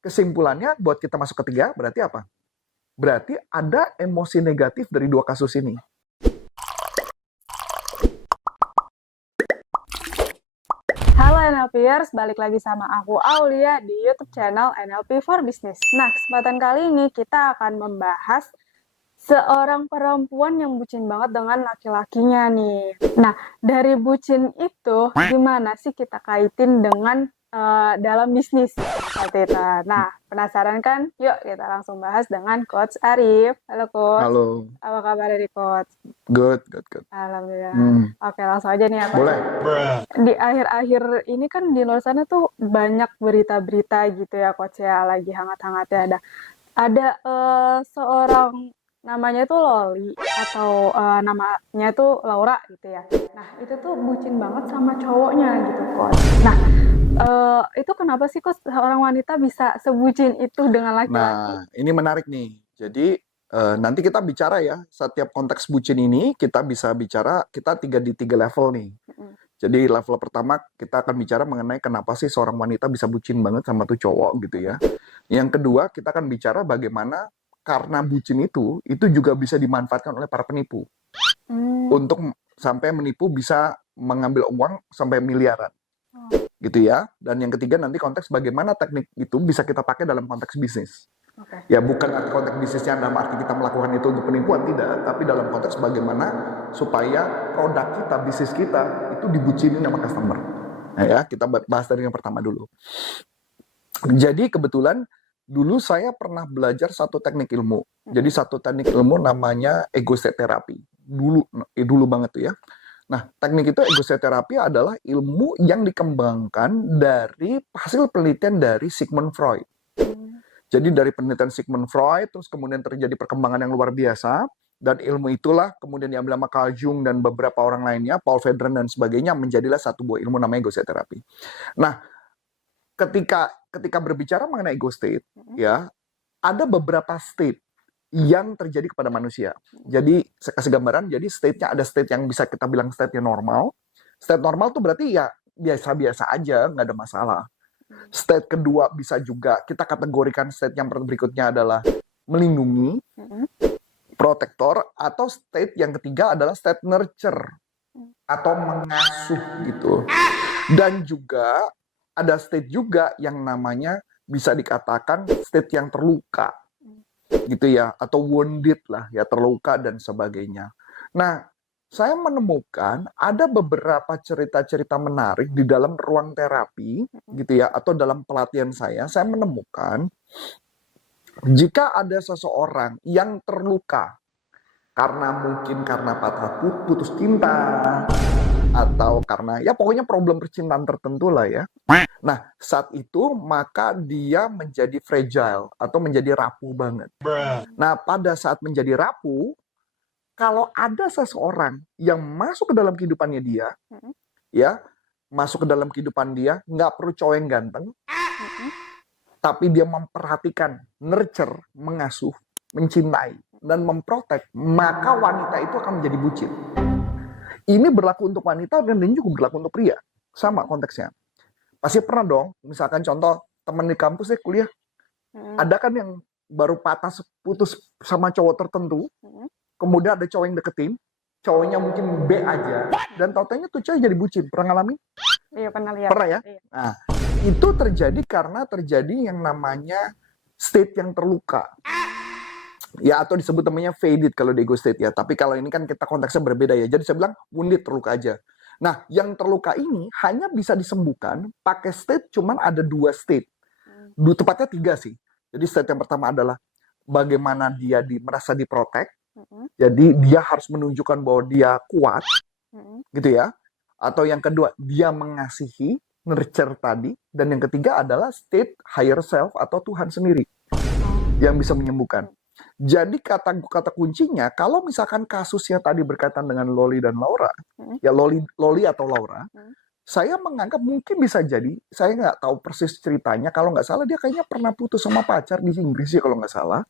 kesimpulannya buat kita masuk ketiga berarti apa? Berarti ada emosi negatif dari dua kasus ini. Halo NLPers, balik lagi sama aku Aulia di YouTube channel NLP for Business. Nah, kesempatan kali ini kita akan membahas seorang perempuan yang bucin banget dengan laki-lakinya nih. Nah, dari bucin itu gimana sih kita kaitin dengan dalam bisnis seperti itu. Nah, penasaran kan? Yuk kita langsung bahas dengan Coach Arif. Halo Coach. Halo. Apa kabar dari Coach? Good. Alhamdulillah. Oke, langsung aja nih ya, Coach. Boleh. Di akhir-akhir ini kan di luar sana tuh banyak berita-berita gitu ya, Coach ya, lagi hangat-hangatnya ada seorang namanya tuh Loli atau namanya tuh Laura gitu ya. Nah, itu tuh bucin banget sama cowoknya gitu, Coach. Nah, itu kenapa sih Coach seorang wanita bisa sebucin itu dengan laki-laki? Nah, ini menarik nih. Jadi nanti kita bicara ya, setiap konteks bucin ini kita bisa bicara, kita di tiga level nih. Jadi level pertama kita akan bicara mengenai kenapa sih seorang wanita bisa bucin banget sama tuh cowok gitu ya. Yang kedua kita akan bicara bagaimana karena bucin itu juga bisa dimanfaatkan oleh para penipu. Untuk sampai menipu bisa mengambil uang sampai miliaran. Gitu ya. Dan yang ketiga nanti konteks bagaimana teknik itu bisa kita pakai dalam konteks bisnis. Ya bukan arti konteks bisnisnya dalam arti kita melakukan itu untuk penipuan, tidak, tapi dalam konteks bagaimana supaya produk kita, bisnis kita itu dibucinin sama customer. Nah ya, kita bahas dari yang pertama dulu. Jadi kebetulan dulu saya pernah belajar satu teknik ilmu. Jadi satu teknik ilmu namanya ego state therapy. Dulu banget tuh ya. Nah, teknik itu ego state therapy adalah ilmu yang dikembangkan dari hasil penelitian dari Sigmund Freud. Jadi dari penelitian Sigmund Freud, terus kemudian terjadi perkembangan yang luar biasa, dan ilmu itulah kemudian diambil sama Carl Jung dan beberapa orang lainnya, Paul Vedren dan sebagainya, menjadilah satu buah ilmu namanya ego state therapy. Nah, ketika berbicara mengenai ego state, ya ada beberapa state yang terjadi kepada manusia. Jadi saya kasih gambaran, jadi state-nya ada state yang bisa kita bilang state-nya normal. State normal tuh berarti ya biasa-biasa aja, nggak ada masalah. State kedua bisa juga kita kategorikan state yang berikutnya adalah melindungi, protektor, atau state yang ketiga adalah state nurture atau mengasuh gitu. Dan juga ada state juga yang namanya bisa dikatakan state yang terluka gitu ya, atau wounded lah ya, terluka dan sebagainya. Nah, saya menemukan ada beberapa cerita-cerita menarik di dalam ruang terapi gitu ya, atau dalam pelatihan saya menemukan jika ada seseorang yang terluka mungkin karena putus cinta atau karena ya pokoknya problem percintaan tertentu lah ya. Nah, saat itu maka dia menjadi fragile atau menjadi rapuh banget. Nah, pada saat menjadi rapuh, kalau ada seseorang yang masuk ke dalam kehidupannya dia, ya, masuk ke dalam kehidupan dia, nggak perlu cowok yang ganteng, tapi dia memperhatikan, nurture, mengasuh, mencintai, dan memprotek, maka wanita itu akan menjadi bucin. Ini berlaku untuk wanita dan juga berlaku untuk pria. Sama konteksnya. Pasti pernah dong, misalkan contoh, teman di kampus kuliah, ada kan yang baru putus sama cowok tertentu, kemudian ada cowok yang deketin, cowoknya mungkin B aja, dan tautannya tuh cowok jadi bucin. Pernah ngalamin? Iya, pernah lihat. Pernah ya? Iya. Nah, itu terjadi karena terjadi yang namanya state yang terluka. Ya, atau disebut namanya faded kalau di ego state ya. Tapi kalau ini kan kita konteksnya berbeda ya. Jadi saya bilang wounded, terluka aja. Nah, yang terluka ini hanya bisa disembuhkan pakai state, cuman ada 2 state. Tepatnya 3 sih. Jadi state yang pertama adalah bagaimana dia merasa diprotek. Jadi dia harus menunjukkan bahwa dia kuat, gitu ya. Atau yang kedua, dia mengasihi, nurture tadi. Dan yang ketiga adalah state higher self atau Tuhan sendiri yang bisa menyembuhkan. Jadi kata kuncinya, kalau misalkan kasusnya tadi berkaitan dengan Loli dan Laura, ya Loli atau Laura, saya menganggap mungkin bisa jadi, saya nggak tahu persis ceritanya, kalau nggak salah dia kayaknya pernah putus sama pacar di Inggris ya kalau nggak salah.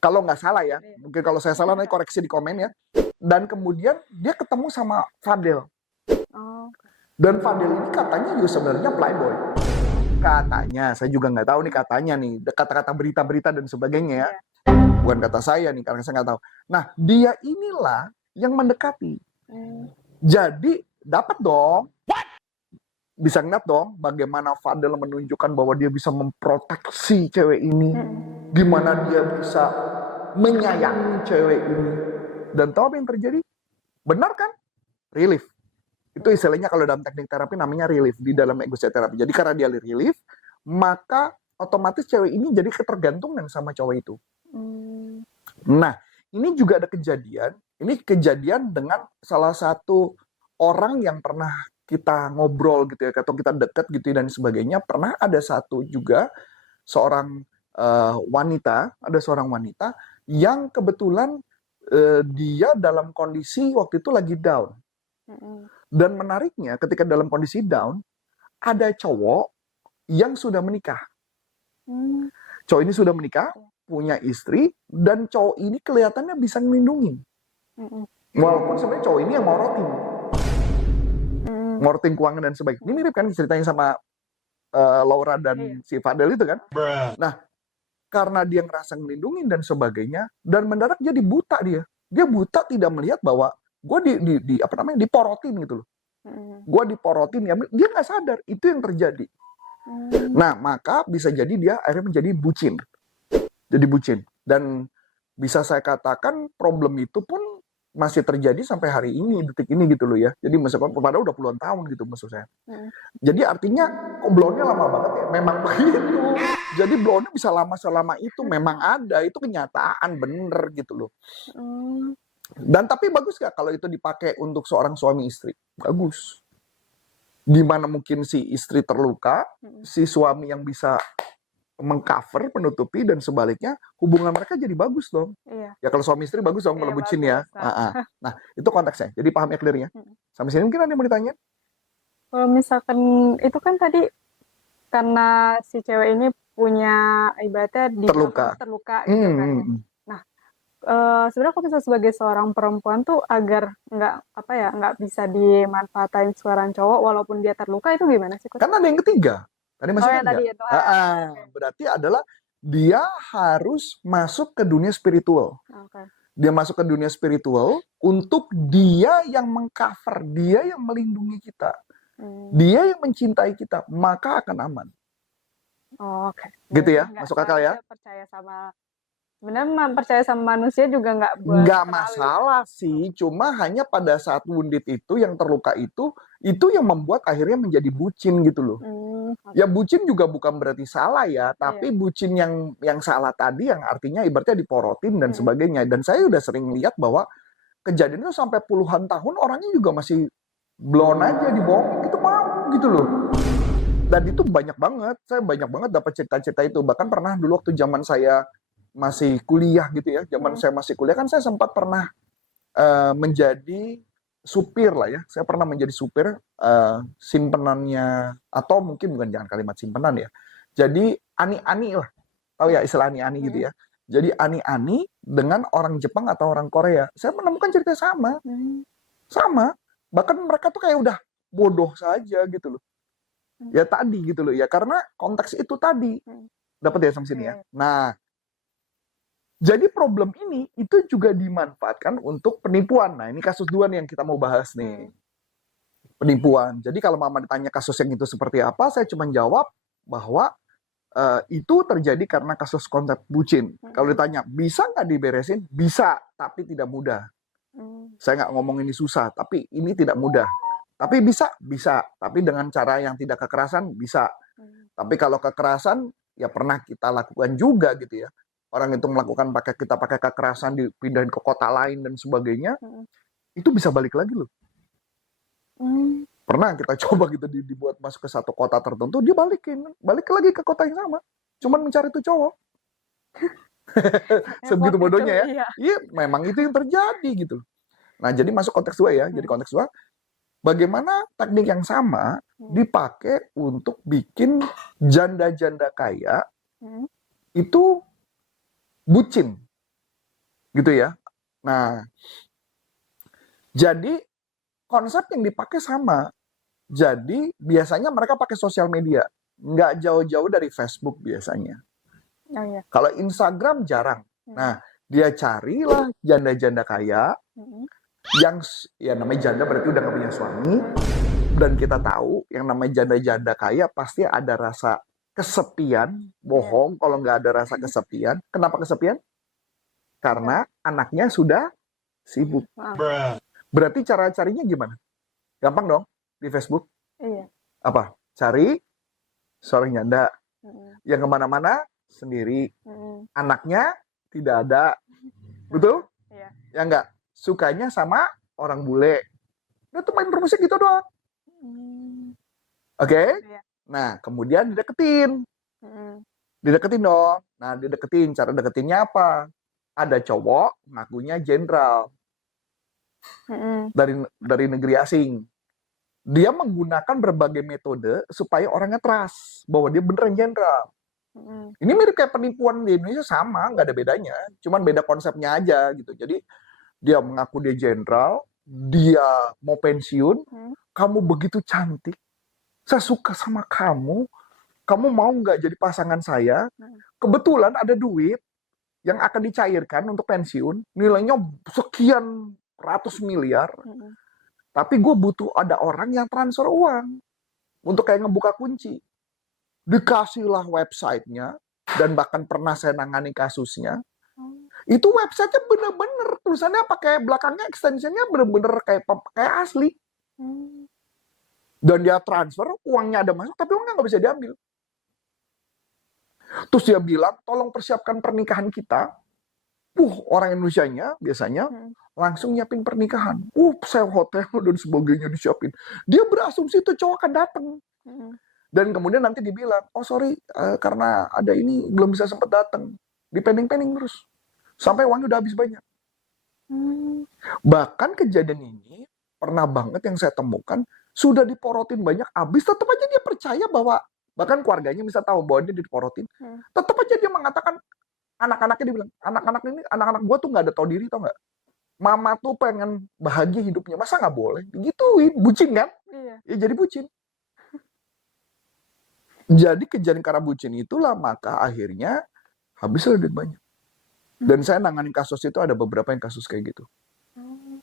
Kalau nggak salah ya, mungkin kalau saya salah nanti koreksi di komen ya. Dan kemudian dia ketemu sama Fadel. Dan Fadel ini katanya juga sebenarnya playboy. katanya, saya juga nggak tahu nih katanya nih, kata-kata berita-berita dan sebagainya ya. Iya. Bukan kata saya nih, karena saya nggak tahu. Nah, dia inilah yang mendekati. Jadi, dapat dong. Bisa ngeliat dong bagaimana Fadel menunjukkan bahwa dia bisa memproteksi cewek ini. Gimana dia bisa menyayangi cewek ini. Dan tahu apa yang terjadi? Benar kan? Relief. Itu istilahnya kalau dalam teknik terapi namanya relief di dalam ego terapi. Jadi karena dia relief, maka otomatis cewek ini jadi ketergantungan sama cowok itu. Nah, ini juga ada kejadian. Ini kejadian dengan salah satu orang yang pernah kita ngobrol gitu ya, atau kita dekat gitu dan sebagainya. Pernah ada satu juga seorang wanita, ada seorang wanita yang kebetulan dia dalam kondisi waktu itu lagi down. Dan menariknya ketika dalam kondisi down, ada cowok yang sudah menikah. Cowok ini sudah menikah, punya istri, dan cowok ini kelihatannya bisa melindungi. Walaupun sebenarnya cowok ini yang morotin keuangan dan sebagainya. Ini mirip kan ceritanya sama Laura dan si Fadel itu kan. Nah, karena dia ngerasa ngelindungin dan sebagainya, dan mendadak jadi buta dia. Dia buta tidak melihat bahwa gue diporotin gitu loh. Gue diporotin, ya dia nggak sadar itu yang terjadi. Nah, maka bisa jadi dia akhirnya menjadi bucin. Jadi bucin. Dan bisa saya katakan problem itu pun masih terjadi sampai hari ini, detik ini gitu loh ya. Jadi padahal udah puluhan tahun gitu maksud saya. Jadi artinya kok blownya lama banget ya? Memang begitu. Jadi blownya bisa lama selama itu. Memang ada, itu kenyataan bener gitu loh. Dan tapi bagus gak kalau itu dipakai untuk seorang suami istri? Bagus. Gimana mungkin si istri terluka, si suami yang bisa mengcover, menutupi, dan sebaliknya hubungan mereka jadi bagus dong. Iya. Ya kalau suami istri bagus dong kalau bucin ya. Nah, itu konteksnya. Jadi paham ya clear-nya. Sampai sini mungkin ada yang mau ditanya? Kalau misalkan itu kan tadi karena si cewek ini punya ibaratnya di Terluka gitu kan ya. Nah, sebenarnya kalau misalnya sebagai seorang perempuan tuh agar nggak bisa dimanfaatin seorang cowok walaupun dia terluka itu gimana sih? Karena ada yang ketiga. Tadi maksudnya tadi itu. Berarti adalah dia harus masuk ke dunia spiritual. Dia masuk ke dunia spiritual untuk dia yang mengcover, dia yang melindungi kita. Dia yang mencintai kita, maka akan aman. Gitu ya, masuk akal ya? Sebenarnya percaya sama manusia juga nggak masalah sih, cuma hanya pada saat wounded itu, yang terluka itu yang membuat akhirnya menjadi bucin gitu loh. Ya bucin juga bukan berarti salah ya, tapi bucin yang salah tadi, yang artinya ibaratnya diporotin dan sebagainya. Dan saya udah sering lihat bahwa kejadian itu sampai puluhan tahun orangnya juga masih blown aja, dibohongin gitu mau gitu loh. Dan itu banyak banget, saya banyak banget dapat cerita-cerita itu. Bahkan pernah dulu waktu zaman saya masih kuliah gitu ya, saya masih kuliah kan saya sempat pernah menjadi supir lah ya. Saya pernah menjadi supir simpenannya, atau mungkin bukan, jangan kalimat simpenan ya. Jadi ani-ani lah, tahu ya istilah ani-ani gitu ya. Jadi ani-ani dengan orang Jepang atau orang Korea. Saya menemukan cerita sama. Bahkan mereka tuh kayak udah bodoh saja gitu loh. Ya tadi gitu loh ya, karena konteks itu tadi. Dapat ya sampai sini ya. Nah, jadi problem ini itu juga dimanfaatkan untuk penipuan. Nah, ini kasus 2 nih yang kita mau bahas nih. Penipuan. Jadi kalau mama ditanya kasus yang itu seperti apa, saya cuma jawab bahwa itu terjadi karena kasus konsep bucin. Kalau ditanya, bisa nggak diberesin? Bisa, tapi tidak mudah. Saya nggak ngomong ini susah, tapi ini tidak mudah. Tapi bisa. Tapi dengan cara yang tidak kekerasan, bisa. Tapi kalau kekerasan, ya pernah kita lakukan juga gitu ya. Orang itu melakukan kita pakai kekerasan, dipindahin ke kota lain dan sebagainya, itu bisa balik lagi loh. Pernah kita coba gitu dibuat masuk ke satu kota tertentu, dia balik lagi ke kota yang sama, cuman mencari tuh cowok. Sebegitu bodohnya ya. Iya, memang itu yang terjadi gitu. Nah, jadi masuk konteks 2 ya. Jadi konteks 2, bagaimana teknik yang sama dipakai untuk bikin janda-janda kaya itu bucin gitu ya. Nah, jadi konsep yang dipakai sama. Jadi biasanya mereka pakai sosial media. nggak jauh-jauh dari Facebook biasanya. Oh iya. Kalau Instagram jarang. Nah, dia carilah janda-janda kaya yang ya namanya janda berarti udah gak punya suami, dan kita tahu yang namanya janda-janda kaya pasti ada rasa kesepian, bohong kalau nggak ada rasa kesepian. Kenapa kesepian? Karena anaknya sudah sibuk. Berarti cara carinya gimana? Gampang dong di Facebook. Iya. Apa? Cari seorang janda yang kemana-mana sendiri, anaknya tidak ada, betul? Iya. Ya enggak, sukanya sama orang bule. Udah tuh main rumusnya gitu doang. Oke? Iya. Nah, kemudian dideketin. Dideketin dong. Nah, dideketin. Cara deketinnya apa? Ada cowok ngakunya jenderal dari negeri asing. Dia menggunakan berbagai metode supaya orangnya trust bahwa dia beneran jenderal. Ini mirip kayak penipuan di Indonesia, sama, nggak ada bedanya. Cuman beda konsepnya aja gitu. Jadi dia mengaku dia jenderal, dia mau pensiun, kamu begitu cantik, saya suka sama kamu mau nggak jadi pasangan saya? Kebetulan ada duit yang akan dicairkan untuk pensiun, nilainya sekian ratus miliar, tapi gue butuh ada orang yang transfer uang untuk kayak ngebuka kunci. Dikasihlah websitenya, dan bahkan pernah saya nangani kasusnya. Itu websitenya bener-bener tulisannya pakai belakangnya extensionnya bener-bener kayak asli. Dan dia transfer, uangnya ada masuk, tapi uangnya nggak bisa diambil. Terus dia bilang, tolong persiapkan pernikahan kita. Orang Indonesianya biasanya langsung nyiapin pernikahan. Sewa hotel dan sebagainya disiapin. Dia berasumsi itu cowok akan datang. Dan kemudian nanti dibilang, oh sorry, karena ada ini belum bisa sempat datang. Dipending-pending terus. Sampai uangnya udah habis banyak. Bahkan kejadian ini pernah banget yang saya temukan, sudah diporotin banyak, habis tetap aja dia percaya bahwa, bahkan keluarganya bisa tahu bahwa dia diporotin, tetap aja dia mengatakan, anak-anaknya dibilang, anak-anak gue tuh nggak ada tahu diri, tau nggak? Mama tuh pengen bahagia hidupnya, masa nggak boleh? Digituin, bucin kan? Iya. Ya jadi bucin. Jadi kejadian karena bucin itulah, maka akhirnya habislah duit banyak. Dan saya nanganin kasus itu ada beberapa yang kasus kayak gitu.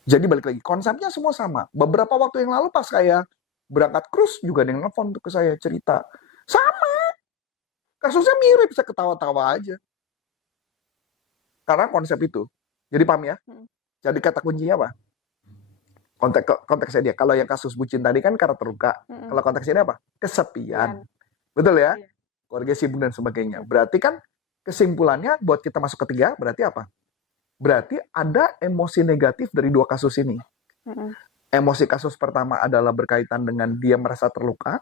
Jadi balik lagi, konsepnya semua sama. Beberapa waktu yang lalu pas saya berangkat cruise juga ada yang nelfon ke saya cerita. Sama. Kasusnya mirip, saya ketawa-tawa aja. Karena konsep itu. Jadi paham ya? Jadi kata kuncinya apa? Konteksnya dia. Kalau yang kasus bucin tadi kan karena terluka. Kalau konteksnya dia apa? Kesepian. Betul ya? Keluarga sibuk dan sebagainya. Berarti kan kesimpulannya buat kita masuk ketiga, berarti apa? Berarti ada emosi negatif dari dua kasus ini. Emosi kasus pertama adalah berkaitan dengan dia merasa terluka.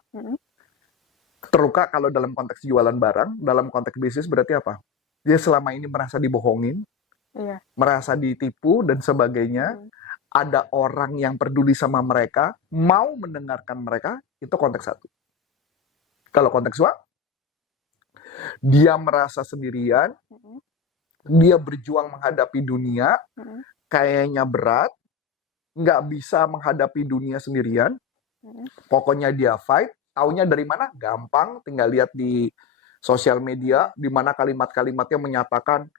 Terluka kalau dalam konteks jualan barang, dalam konteks bisnis berarti apa? Dia selama ini merasa dibohongin, merasa ditipu dan sebagainya. Ada orang yang peduli sama mereka, mau mendengarkan mereka, itu konteks satu. Kalau konteks dua, dia merasa sendirian, dia berjuang menghadapi dunia, kayaknya berat, nggak bisa menghadapi dunia sendirian, pokoknya dia fight, taunya dari mana? Gampang, tinggal lihat di sosial media, di mana kalimat-kalimatnya menyatakan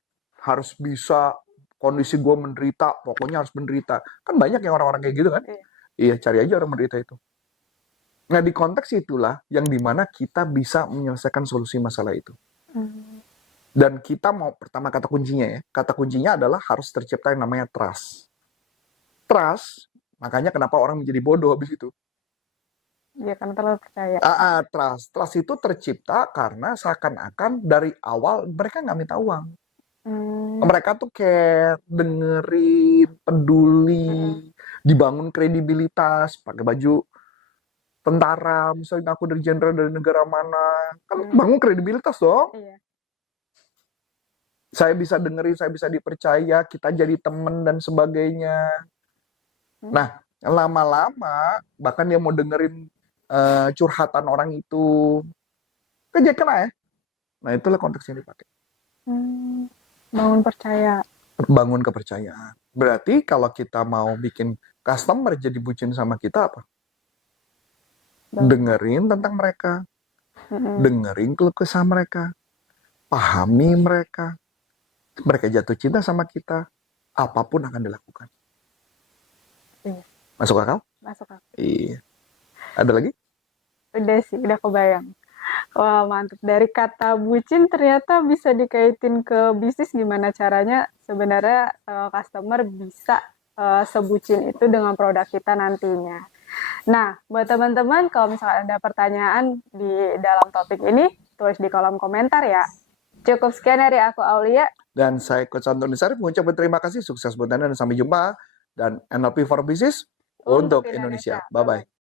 harus bisa, kondisi gue menderita, pokoknya harus menderita. Kan banyak yang orang-orang kayak gitu kan? Iya, cari aja orang menderita itu. Nah, di konteks itulah yang dimana kita bisa menyelesaikan solusi masalah itu. Dan kita mau, pertama kata kuncinya ya, kata kuncinya adalah harus tercipta yang namanya trust. Trust, makanya kenapa orang menjadi bodoh habis itu. Iya, karena terlalu percaya. Trust itu tercipta karena seakan-akan dari awal mereka nggak minta uang. Mereka tuh kayak dengerin, peduli, dibangun kredibilitas, pakai baju tentara, misalnya aku dari jenderal dari negara mana, kan bangun kredibilitas dong. Saya bisa dengerin, saya bisa dipercaya, kita jadi temen dan sebagainya. Nah, lama-lama bahkan dia mau dengerin curhatan orang itu, kan jadi kena ya. Nah, itulah konteks yang dipakai. Bangun percaya. Bangun kepercayaan. Berarti kalau kita mau bikin customer jadi bucin sama kita apa? Dengerin tentang mereka, dengerin keluh kesah mereka, pahami mereka, mereka jatuh cinta sama kita, apapun akan dilakukan. Iya. Masuk akal? Masuk akal. Iya. Ada lagi? Udah sih, udah kebayang. Wah, mantap. Dari kata bucin ternyata bisa dikaitin ke bisnis. Gimana caranya sebenarnya customer bisa sebucin itu dengan produk kita nantinya. Nah, buat teman-teman, kalau misalkan ada pertanyaan di dalam topik ini, tulis di kolom komentar ya. Cukup sekian dari aku, Aulia. Dan saya Coach Antoni Sarif mengucapkan terima kasih, sukses buat Anda dan sampai jumpa. Dan NLP for Business untuk Indonesia. Bye-bye.